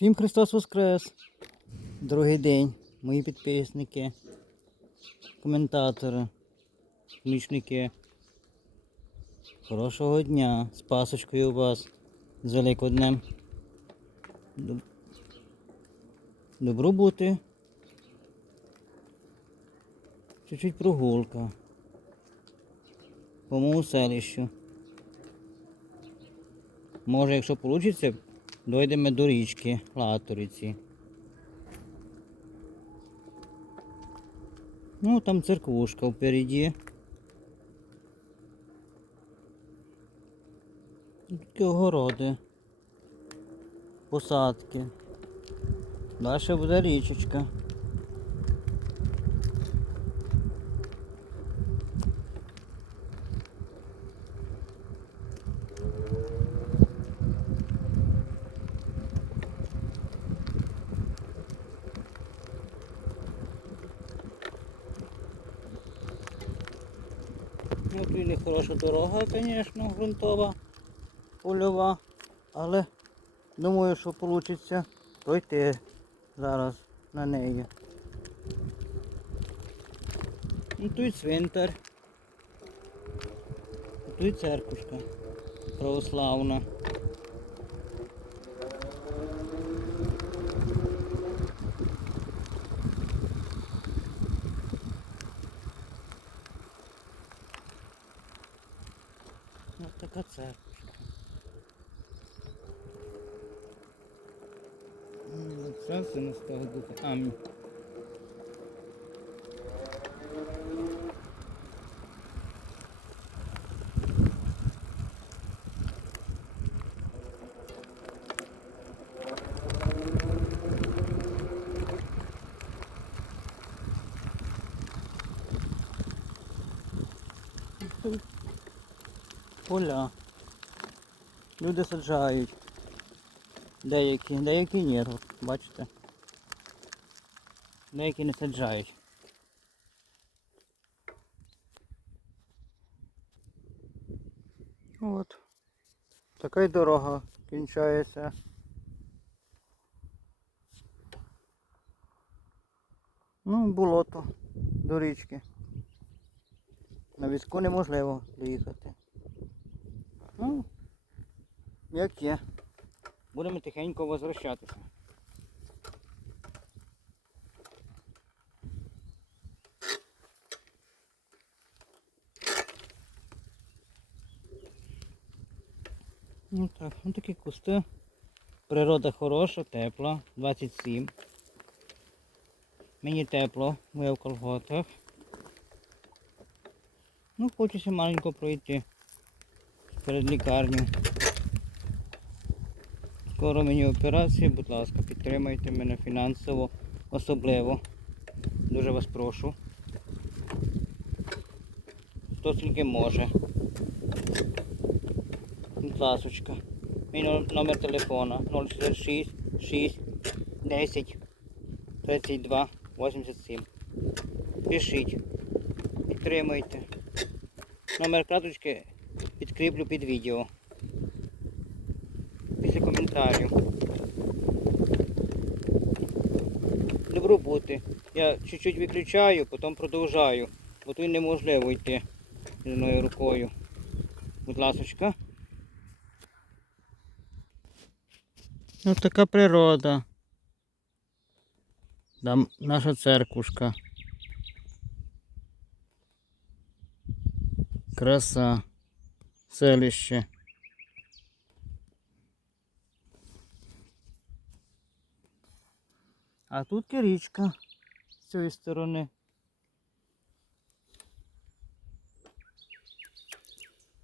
Всім Христос Воскрес! Другий день, мої підписники, коментатори, помічники. Хорошого дня, з пасочкою у вас, з Великоднем. Добро бути. Чуть-чуть прогулка. По моєму селищу. Може, якщо вийде, дойдемо до річки Латориці. Ну, там церквушка впереді. Такі огороди. Посадки. Далі буде річечка. Ну, тут хороша дорога, звісно, ґрунтова, польова, але думаю, що вийде пройти зараз на неї. І тут і цвинтар. Тут і церквушка православна. Ось така церквушка. Це все не духа. Амінь. Поля. Люди саджають. Деякі, деякі ні, от, бачите. Деякі не саджають. От. Така й дорога кінчається. Ну, болото до річки. На візку неможливо доїхати. Ну, як є. Будемо тихенько возвращатися. Ну так, ну такі кусти. Природа хороша, тепла, 27. Мені тепло, я в колготах. Ну, хочеться маленько пройти перед лікарнею. Скоро мені операція, будь ласка, підтримайте мене фінансово, особливо. Дуже вас прошу. Хто тільки може. Будь ласочка. Мій номер телефона 066 6 10 32 87. Пишіть. Підтримуйте. Номер карточки підкріплю під відео. Після коментарів. Добро бути. Я чуть-чуть виключаю, потім продовжаю, бо тут неможливо йти з одною рукою. Будь ласочка. Ну така природа. Там наша церквушка. Краса. Селище. А тут є річка з цієї сторони.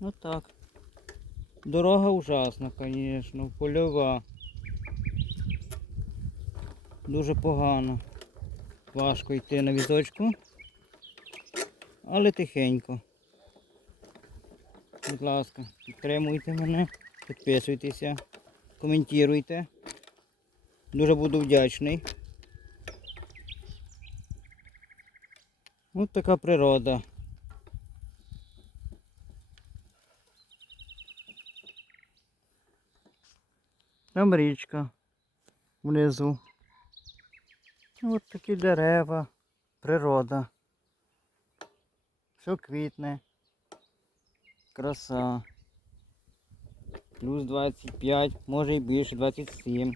Отак. Дорога ужасна, звісно, польова. Дуже погано. Важко йти на візочку. Але тихенько. Будь ласка, підтримуйте мене, підписуйтеся, коментуйте. Дуже буду вдячний. Ось така природа. Там річка. внизу. От такі дерева, природа. Все квітне. Краса. Плюс 25, може і більше, 27.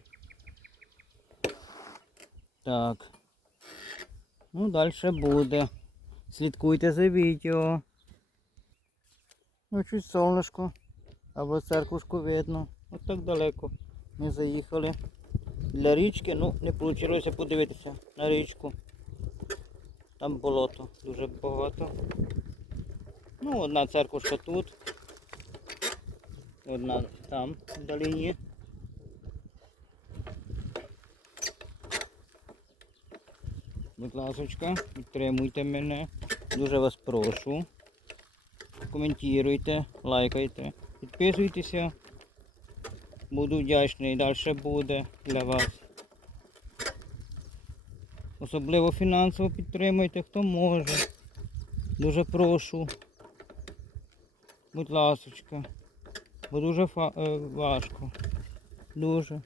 Так. Ну, далі буде. Слідкуйте за відео. Ну, чуть сонечко. Або церквушку видно. От так далеко. Ми заїхали. Для річки, ну, не вийшло подивитися на річку. Там болото дуже багато. Ну, одна церквушка тут. Одна там вдалині. Будь ласочка, підтримуйте мене. Дуже вас прошу. Коментуйте, лайкайте, підписуйтеся. Буду вдячний, далі буде для вас. Особливо фінансово підтримуйте, хто може. Дуже прошу. Будь ласочка. Бо дуже фа- е, важко. Дуже.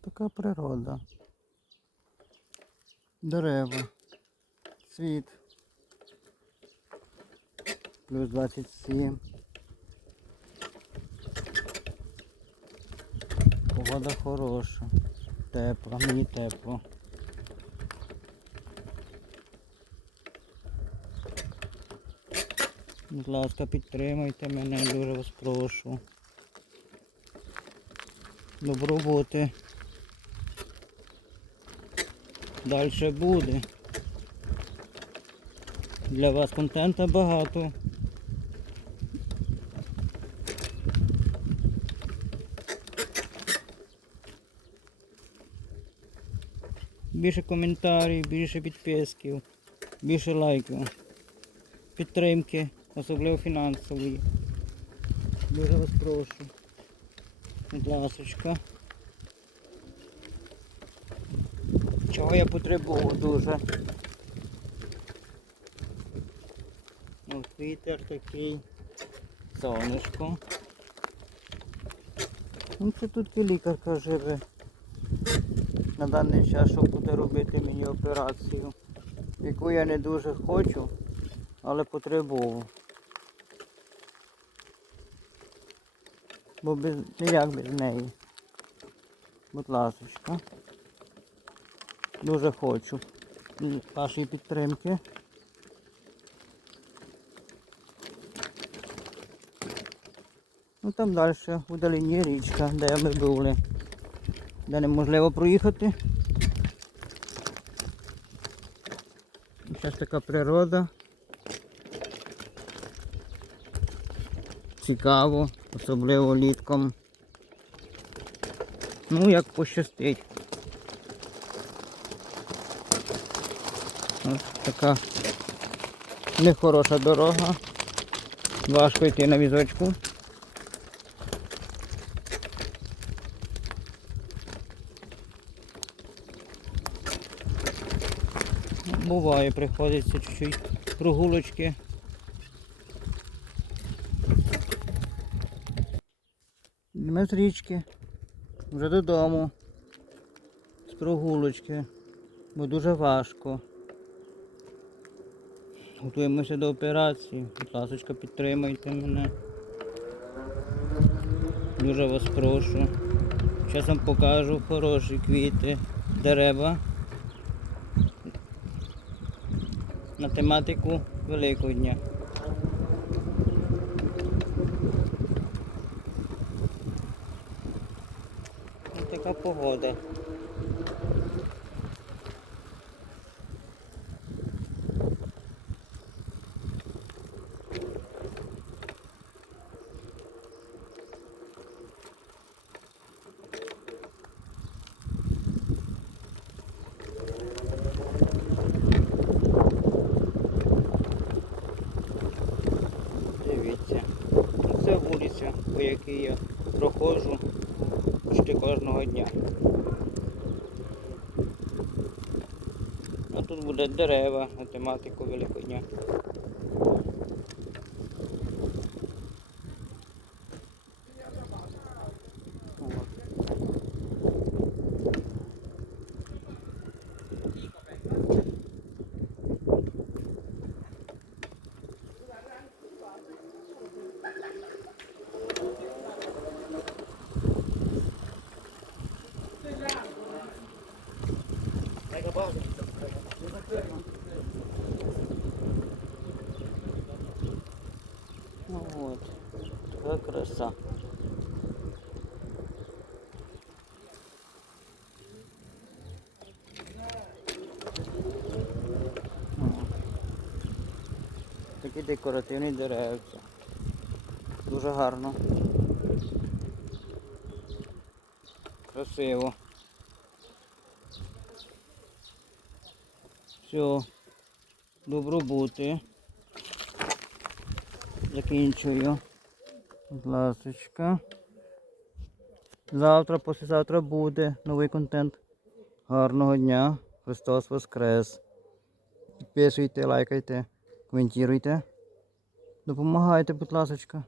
Така природа. Дерева. Світ. Плюс 27. Погода хороша. Тепло, мені тепло. Будь ласка, підтримайте мене, дуже вас прошу. Доброботи. Далі буде. Для вас контента багато. Більше коментарів, більше підписків, більше лайків, підтримки, особливо фінансової. Дуже вас прошу. Будь ласочка. Чого я потребував дуже. Ну, вітер такий. Сонечко. Ну це тут лікарка живе. На даний час, що буде робити мені операцію, яку я не дуже хочу, але потребував. Бо без, ніяк без неї. Будь ласочка. Дуже хочу вашої підтримки. Ну там далі вдалині річка, де ми були. Де неможливо проїхати. Зараз така природа. Цікаво, особливо літком. Ну як пощастить. Така нехороша дорога. Важко йти на візочку. Буває, приходиться чуть-чуть прогулочки. Ми з річки. Вже додому. З прогулочки. Бо дуже важко. Готуємося до операції. Будь ласочка, підтримайте мене. Дуже вас прошу. Зараз вам покажу хороші квіти, дерева. На тематику Великодня. Ось така погода. По якій я проходжу почти кожного дня. А тут буде дерева на тематику Великодня. Такі декоративні деревця. Дуже гарно. Красиво. Все. Добробути. Закінчую. Ласочка. Завтра, післязавтра буде новий контент. Гарного дня. Христос Воскрес. Підписуйте, лайкайте, коментуйте. Допомагайте, будь ласочка.